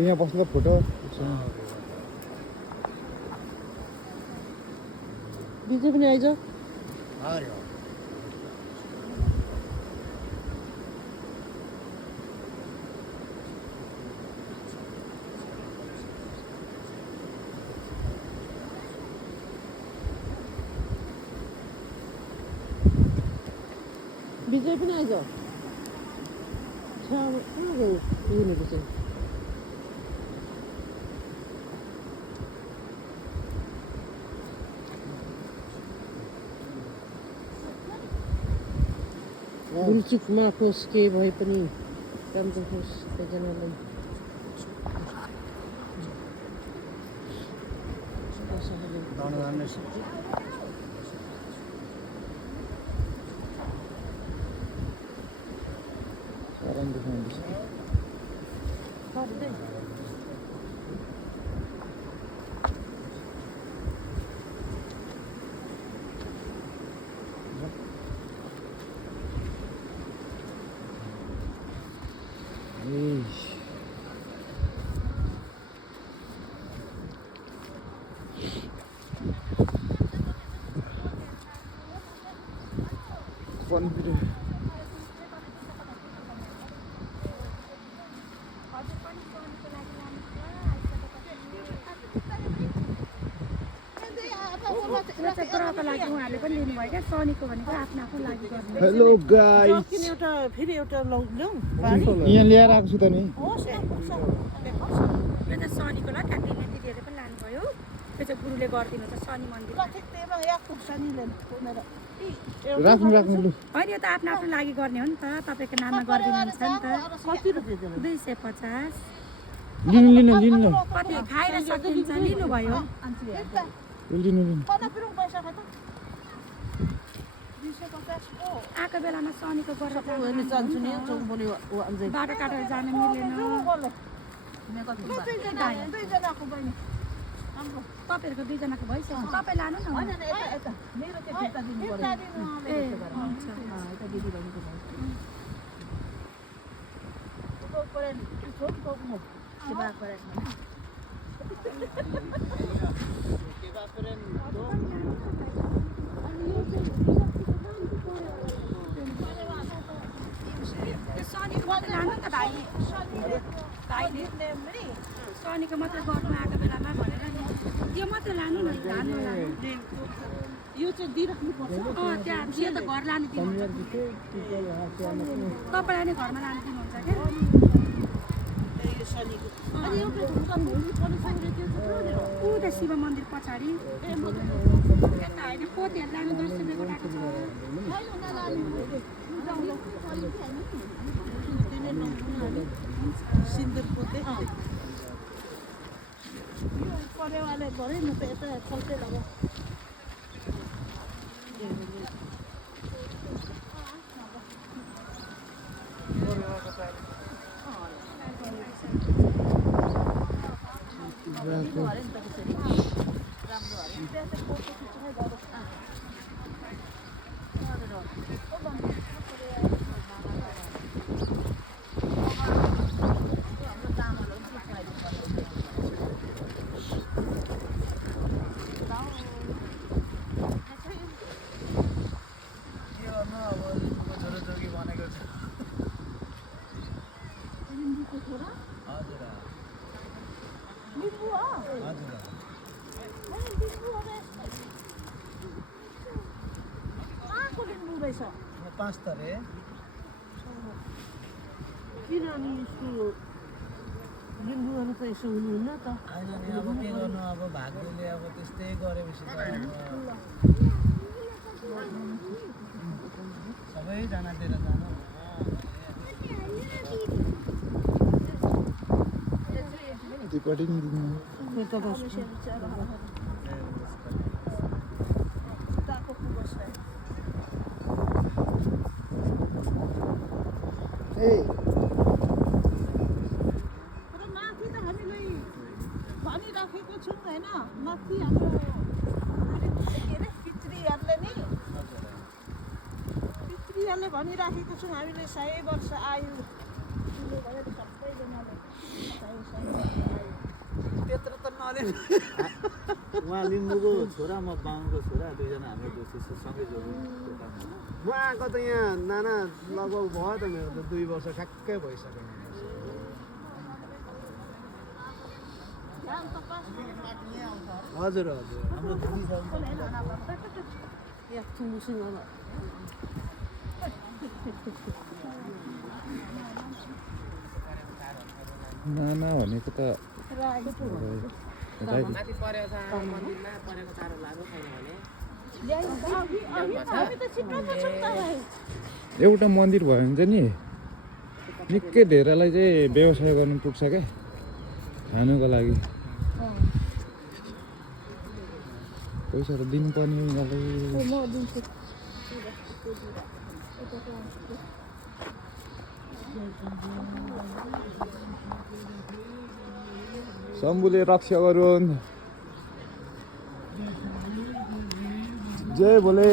यहाँ बस्दा फोटो विजय पनि आइज विजय पनि आइज कहाँ गयो हिँडेको चाहिँ गुरुचुकमा खोस् के भए पनि राम्रो होस् सबैजनालाई fun video. Hello guys. यहाँ ल्याएर आएको छु त नि गुरुले गरिदिनु त शनि मन्दिर राख्नु लु होइन यो त आफ्नो आफ्नो लागि गर्ने हो नि त तपाईँको नाममा गरिदिनुहुन्छ नि त 250 लिनु कति खाएर सकिन्छ लिनुभयो आएको बेलामा शनिको गरेर बाटो काटेर जान मिलेन तपाईँहरूको दुईजनाको भइसक्यो तपाईँ लानु न शनिको मात्रै गर्नु आएको बेलामा भनेर नि त्यो मात्रै लानु न धान नलानु यो चाहिँ दिइराख्नुपर्छ त्यहाँ यो त घर लानु दिनुहुन्छ तपाईँलाई नै घरमा लानु दिनुहुन्छ क्या ऊ त शिव मन्दिर पछाडि होइन पोतेहरू लानु 10 रुपियाँको राखेको छ सिन्दुर पोते परेवाले गरे म त यता फल्टे लगा पाँचतरे किन अनि यसको लिम्बूहरू त यसो हुनुहुन्न त होइन नि अब के गर्नु अब भाग्यले अब त्यस्तै गरेपछि सबैजनातिर जानु रिकर्डिङ दिनु भनिराखेको छौँ हामीले 100 वर्ष आयु सबैजनाले उहाँ लिम्बूको छोरा म बाहुनको छोरा दुईजना हाम्रो सँगै जोड्नु म आएको त यहाँ नाना लगभग भयो त मेरो त 2 वर्ष ठ्याक्कै भइसक्यो हजुर हजुर हाम्रो दिदी छ या थुमुसँग नाना भनेको त राई। माथि परेको छ मन्दिरमा परेको चारो लाग्यो छैन भने एउटा मन्दिर भयो भने चाहिँ नि निकै धेरैलाई चाहिँ व्यवसाय गर्नु पुग्छ क्या खानुको लागि पैसा त दिनुपर्ने उनीहरूलाई शम्भुले रक्षा गरून् जय भोले।